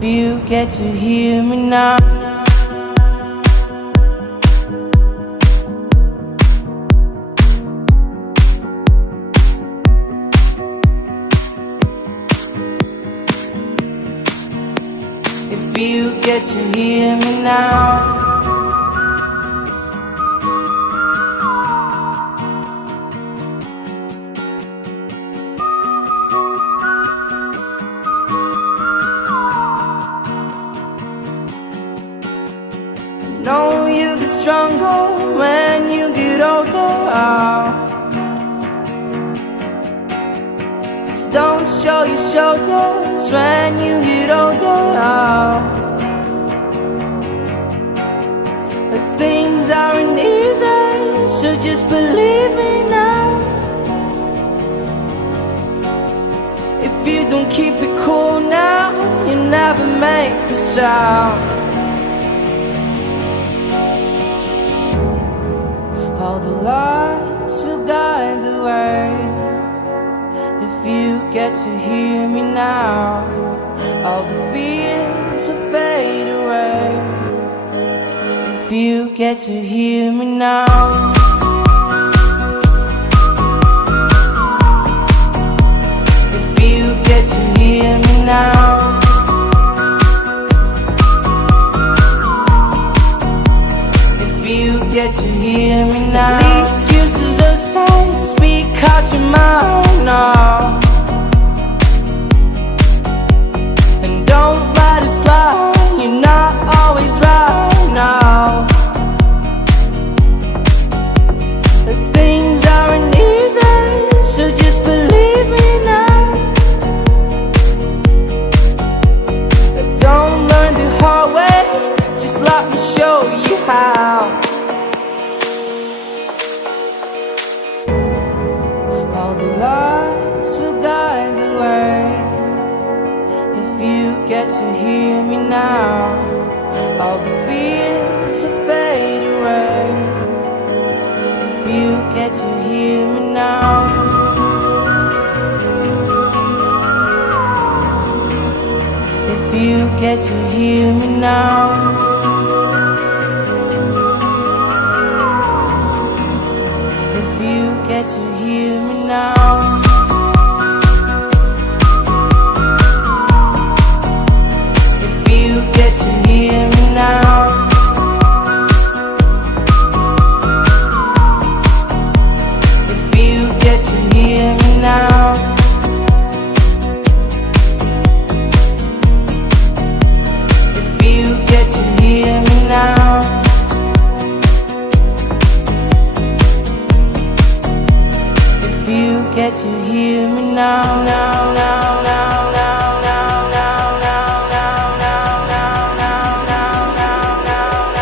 If you get to hear me now. If you get to hear me now. I know you get stronger when you get older. Just don't show your shoulders when you get older. Things aren't easy, so just believe me now. If you don't keep it cool now, you never make a sound. All the lights will guide the way. If you get to hear me now, all the fears will fade away. If you get to hear me now. If you get to hear me now. You get to hear me now. Leave excuses aside, speak out your mind now. And don't let it slide, you're not always right now. Things aren't easy, so just believe me now. Don't learn the hard way, just let me show you how. All the lights will guide the way. If you get to hear me now, all the fears will fade away. If you get to hear me now. If you get to hear me now. If you get to hear me now. If you get to hear me now. If you get to hear me now. If you get to hear me now. If you get to hear me now, now, now, now, now, now, now, now, now, now, now, now, now, now, now, now,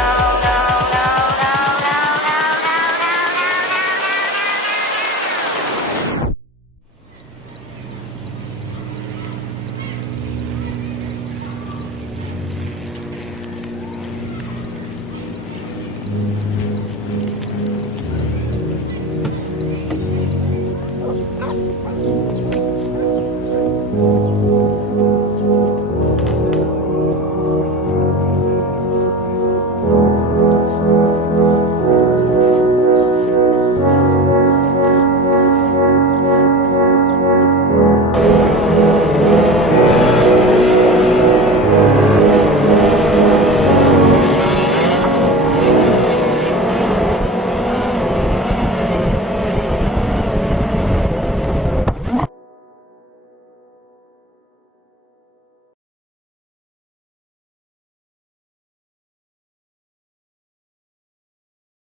now, now, now, now.